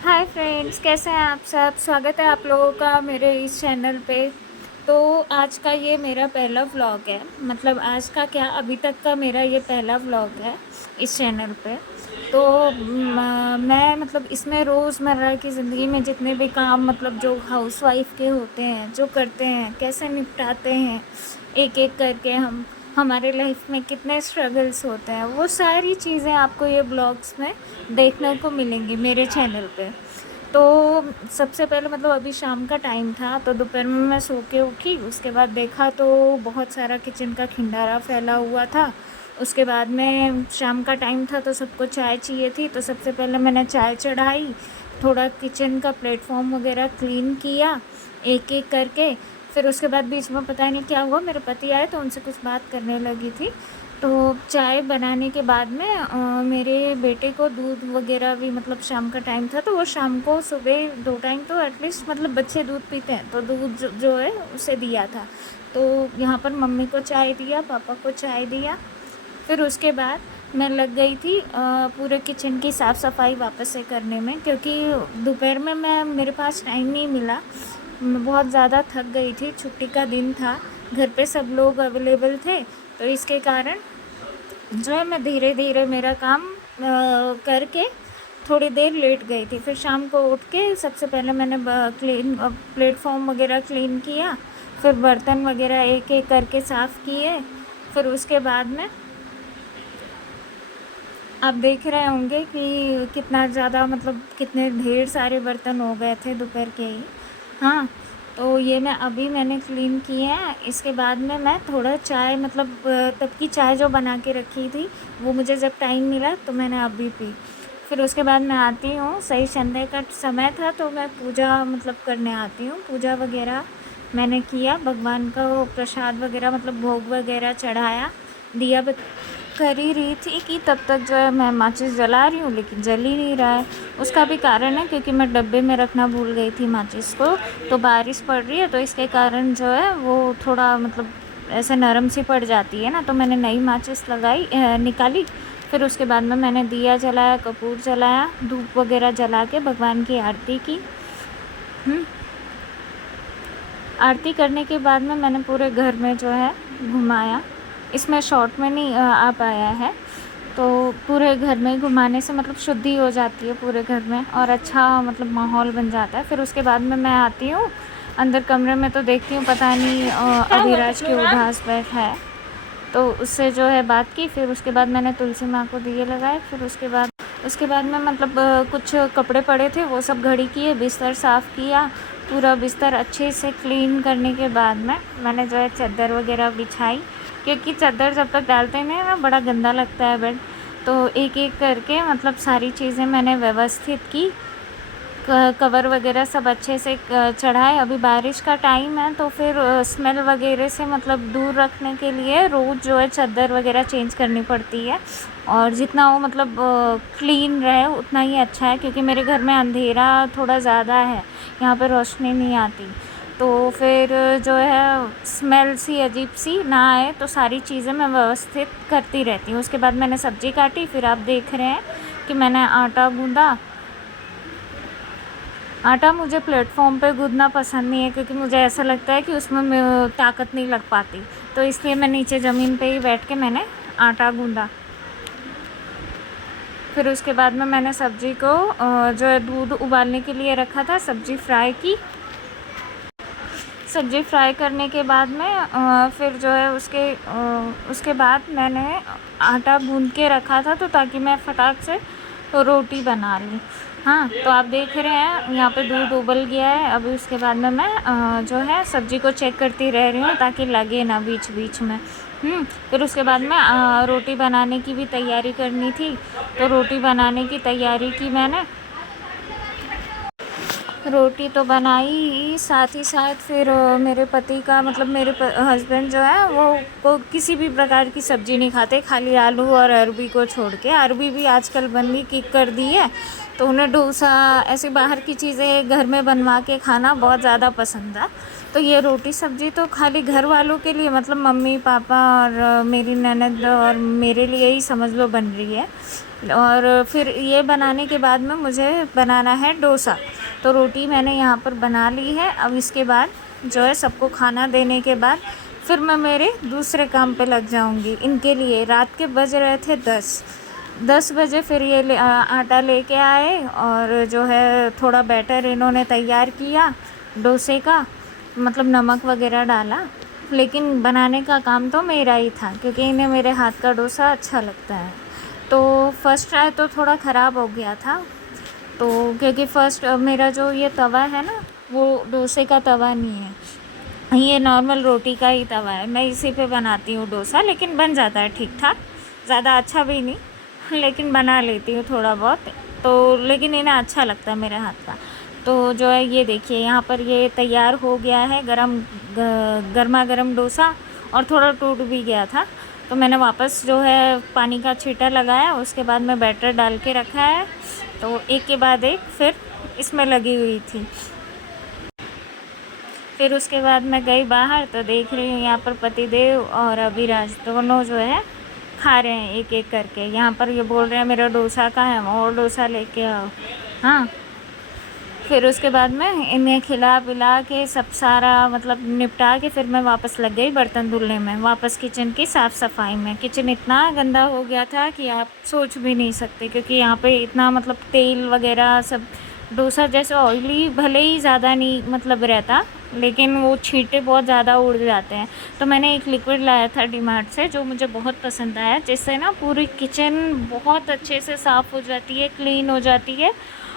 Hi friends, कैसे हैं आप सब। स्वागत है आप लोगों का मेरे इस चैनल पे। तो आज का ये मेरा पहला व्लॉग है। मतलब आज का क्या, अभी तक का मेरा ये पहला व्लॉग है इस चैनल पे। तो मैं मतलब इसमें रोज़मर्रा की ज़िंदगी में जितने भी काम मतलब जो हाउसवाइफ के होते हैं, जो करते हैं, कैसे निपटाते हैं एक एक करके, हम हमारे लाइफ में कितने स्ट्रगल्स होते हैं, वो सारी चीज़ें आपको ये ब्लॉग्स में देखने को मिलेंगी मेरे चैनल पे। तो सबसे पहले मतलब अभी शाम का टाइम था, तो दोपहर में मैं सो के उठी। उसके बाद देखा तो बहुत सारा किचन का खिंडारा फैला हुआ था। उसके बाद में शाम का टाइम था तो सबको चाय चाहिए थी, तो सबसे पहले मैंने चाय चढ़ाई। थोड़ा किचन का प्लेटफॉर्म वगैरह क्लीन किया एक एक करके। फिर उसके बाद बीच में पता नहीं क्या हुआ, मेरे पति आए तो उनसे कुछ बात करने लगी थी। तो चाय बनाने के बाद में मेरे बेटे को दूध वगैरह भी, मतलब शाम का टाइम था तो वो शाम को सुबह 2 टाइम तो एटलीस्ट मतलब बच्चे दूध पीते हैं, तो दूध जो है उसे दिया था। तो यहाँ पर मम्मी को चाय दिया, पापा को चाय दिया। फिर उसके बाद मैं लग गई थी पूरे किचन की साफ़ सफाई वापस से करने में, क्योंकि दोपहर में मेरे पास टाइम नहीं मिला। मैं बहुत ज़्यादा थक गई थी, छुट्टी का दिन था, घर पे सब लोग अवेलेबल थे। तो इसके कारण जो है मैं धीरे धीरे मेरा काम करके थोड़ी देर लेट गई थी। फिर शाम को उठ के सबसे पहले मैंने क्लीन प्लेटफॉर्म वगैरह क्लीन किया। फिर बर्तन वगैरह एक एक करके साफ़ किए। फिर उसके बाद में आप देख रहे होंगे कि कितना ज़्यादा, मतलब कितने ढेर सारे बर्तन हो गए थे दोपहर के ही। हाँ, तो ये मैंने क्लीन किए हैं। इसके बाद में मैं थोड़ा चाय, मतलब तब की चाय जो बना के रखी थी, वो मुझे जब टाइम मिला तो मैंने अभी पी। फिर उसके बाद मैं आती हूँ, सही संडे का समय था तो मैं पूजा मतलब करने आती हूँ। पूजा वगैरह मैंने किया, भगवान का वो प्रसाद वगैरह मतलब भोग वगैरह चढ़ाया, दिया कर ही रही थी कि तब तक जो है मैं माचिस जला रही हूँ, लेकिन जल ही नहीं रहा है। उसका भी कारण है क्योंकि मैं डब्बे में रखना भूल गई थी माचिस को। तो बारिश पड़ रही है तो इसके कारण जो है वो थोड़ा मतलब ऐसे नरम सी पड़ जाती है ना, तो मैंने नई माचिस निकाली। फिर उसके बाद में मैंने दिया जलाया, कपूर जलाया, धूप वगैरह जला के भगवान की आरती की। आरती करने के बाद में मैंने पूरे घर में जो है घुमाया। इसमें शॉर्ट में नहीं आ पाया है। तो पूरे घर में घुमाने से मतलब शुद्धि हो जाती है पूरे घर में, और अच्छा मतलब माहौल बन जाता है। फिर उसके बाद में मैं आती हूँ अंदर कमरे में, तो देखती हूँ पता नहीं अभिराज के उदास बैठा है। तो उससे जो है बात की। फिर उसके बाद मैंने तुलसी माँ को दिए लगाए। फिर उसके बाद में मतलब कुछ कपड़े पड़े थे वो सब घड़ी किए, बिस्तर साफ़ किया। पूरा बिस्तर अच्छे से क्लीन करने के बाद में मैंने जो है चादर वगैरह बिछाई, क्योंकि चादर जब तक डालते नहीं ना बड़ा गंदा लगता है बेड। तो एक एक करके मतलब सारी चीज़ें मैंने व्यवस्थित की, कवर वगैरह सब अच्छे से चढ़ाए। अभी बारिश का टाइम है तो फिर स्मेल वगैरह से मतलब दूर रखने के लिए रोज़ जो है चादर वगैरह चेंज करनी पड़ती है। और जितना वो मतलब क्लीन रहे उतना ही अच्छा है, क्योंकि मेरे घर में अंधेरा थोड़ा ज़्यादा है, यहाँ पे रोशनी नहीं आती। तो फिर जो है स्मेल सी अजीब सी ना आए, तो सारी चीज़ें मैं व्यवस्थित करती रहती हूँ। उसके बाद मैंने सब्ज़ी काटी। फिर आप देख रहे हैं कि मैंने आटा गूँधा। आटा मुझे प्लेटफॉर्म पे गूँथना पसंद नहीं है, क्योंकि मुझे ऐसा लगता है कि उसमें ताकत नहीं लग पाती। तो इसलिए मैं नीचे ज़मीन पे ही बैठ के मैंने आटा गूँधा। फिर उसके बाद में मैंने सब्ज़ी को जो है दूध उबालने के लिए रखा था, सब्ज़ी फ्राई की। सब्ज़ी फ्राई करने के बाद में फिर जो है उसके बाद मैंने आटा गूँध के रखा था, तो ताकि मैं फटाक से रोटी बना लूँ। हाँ, तो आप देख रहे हैं यहाँ पे दूध उबल गया है। अभी उसके बाद में मैं जो है सब्ज़ी को चेक करती रह रही हूँ ताकि लगे ना बीच बीच में। फिर उसके बाद में रोटी बनाने की भी तैयारी करनी थी, तो रोटी बनाने की तैयारी की मैंने। रोटी तो बनाई ही, साथ ही साथ फिर मेरे पति का मतलब मेरे हस्बैंड जो है वो किसी भी प्रकार की सब्ज़ी नहीं खाते, खाली आलू और अरबी को छोड़ के। अरबी भी आजकल बननी किक कर दी है, तो उन्हें डोसा ऐसी बाहर की चीज़ें घर में बनवा के खाना बहुत ज़्यादा पसंद है। तो ये रोटी सब्ज़ी तो खाली घर वालों के लिए, मतलब मम्मी पापा और मेरी ननद और मेरे लिए ही समझ लो बन रही है। और फिर ये बनाने के बाद में मुझे बनाना है डोसा। तो रोटी मैंने यहाँ पर बना ली है। अब इसके बाद जो है सबको खाना देने के बाद फिर मैं मेरे दूसरे काम पे लग जाऊँगी। इनके लिए रात के बज रहे थे 10 बजे फिर ये आटा लेके आए और जो है थोड़ा बैटर इन्होंने तैयार किया डोसे का, मतलब नमक वगैरह डाला। लेकिन बनाने का काम तो मेरा ही था क्योंकि इन्हें मेरे हाथ का डोसा अच्छा लगता है। तो फर्स्ट ट्राई तो थोड़ा ख़राब हो गया था, तो क्योंकि फ़र्स्ट मेरा जो ये तवा है ना वो डोसे का तवा नहीं है, ये नॉर्मल रोटी का ही तवा है। मैं इसी पे बनाती हूँ डोसा, लेकिन बन जाता है ठीक ठाक, ज़्यादा अच्छा भी नहीं लेकिन बना लेती हूँ थोड़ा बहुत। तो लेकिन इन्हें अच्छा लगता है मेरे हाथ का। तो जो है ये देखिए यहाँ पर ये तैयार हो गया है गर्मा गर्म डोसा, और थोड़ा टूट भी गया था तो मैंने वापस जो है पानी का छींटा लगाया, उसके बाद में बैटर डाल के रखा है। तो एक के बाद एक फिर इसमें लगी हुई थी। फिर उसके बाद मैं गई बाहर तो देख रही हूँ यहाँ पर पतिदेव और अभिराज दोनों जो है खा रहे हैं एक एक करके। यहाँ पर ये बोल रहे हैं मेरा डोसा कहाँ है, और डोसा लेके आओ। हाँ, फिर उसके बाद में इन्हें खिला पिला के सब सारा मतलब निपटा के फिर मैं वापस लग गई बर्तन धुलने में, वापस किचन की साफ़ सफाई में। किचन इतना गंदा हो गया था कि आप सोच भी नहीं सकते, क्योंकि यहाँ पे इतना मतलब तेल वगैरह सब, डोसा जैसे ऑयली भले ही ज़्यादा नहीं मतलब रहता, लेकिन वो छींटे बहुत ज़्यादा उड़ जाते हैं। तो मैंने एक लिक्विड लाया था डीमार्ट से जो मुझे बहुत पसंद आया, जिससे ना पूरी किचन बहुत अच्छे से साफ़ हो जाती है, क्लीन हो जाती है,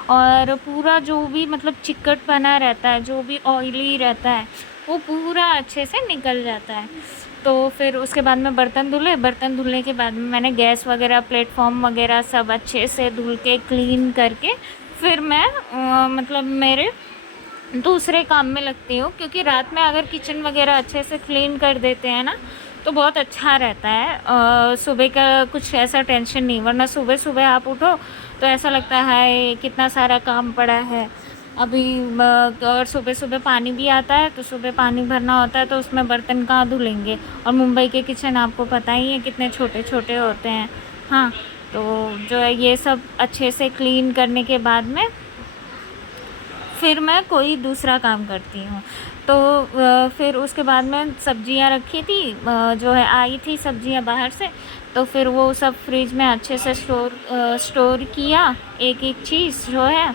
और पूरा जो भी मतलब चिकट बना रहता है, जो भी ऑयली रहता है, वो पूरा अच्छे से निकल जाता है। तो फिर उसके बाद में बर्तन धुले, बर्तन धुलने के बाद में मैंने गैस वगैरह प्लेटफॉर्म वगैरह सब अच्छे से धुल के क्लीन करके फिर मैं मतलब मेरे दूसरे काम में लगती हूँ। क्योंकि रात में अगर किचन वगैरह अच्छे से क्लीन कर देते हैं ना तो बहुत अच्छा रहता है, सुबह का कुछ ऐसा टेंशन नहीं। वरना सुबह सुबह आप उठो तो ऐसा लगता है कितना सारा काम पड़ा है। अभी अगर सुबह सुबह पानी भी आता है तो सुबह पानी भरना होता है तो उसमें बर्तन कहाँ धुलेंगे, और मुंबई के किचन आपको पता ही है कितने छोटे छोटे होते हैं। हाँ, तो जो है ये सब अच्छे से क्लीन करने के बाद में फिर मैं कोई दूसरा काम करती हूँ। तो फिर उसके बाद में सब्जियाँ रखी थी, जो है आई थी सब्जियाँ बाहर से, तो फिर वो सब फ्रिज में अच्छे से स्टोर किया एक एक चीज़ जो है।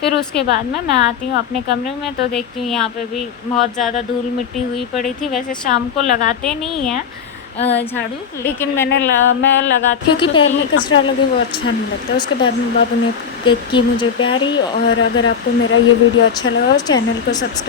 फिर उसके बाद में मैं आती हूँ अपने कमरे में तो देखती हूँ यहाँ पे भी बहुत ज़्यादा धूल मिट्टी हुई पड़ी थी। वैसे शाम को लगाते नहीं हैं झाड़ू, लेकिन मैं लगाती हूँ क्योंकि पैर में कचरा लगे वो अच्छा नहीं लगता। उसके बाद में बाबू ने की मुझे प्यारी। और अगर आपको मेरा ये वीडियो अच्छा लगा, उस चैनल को सब्सक्राइब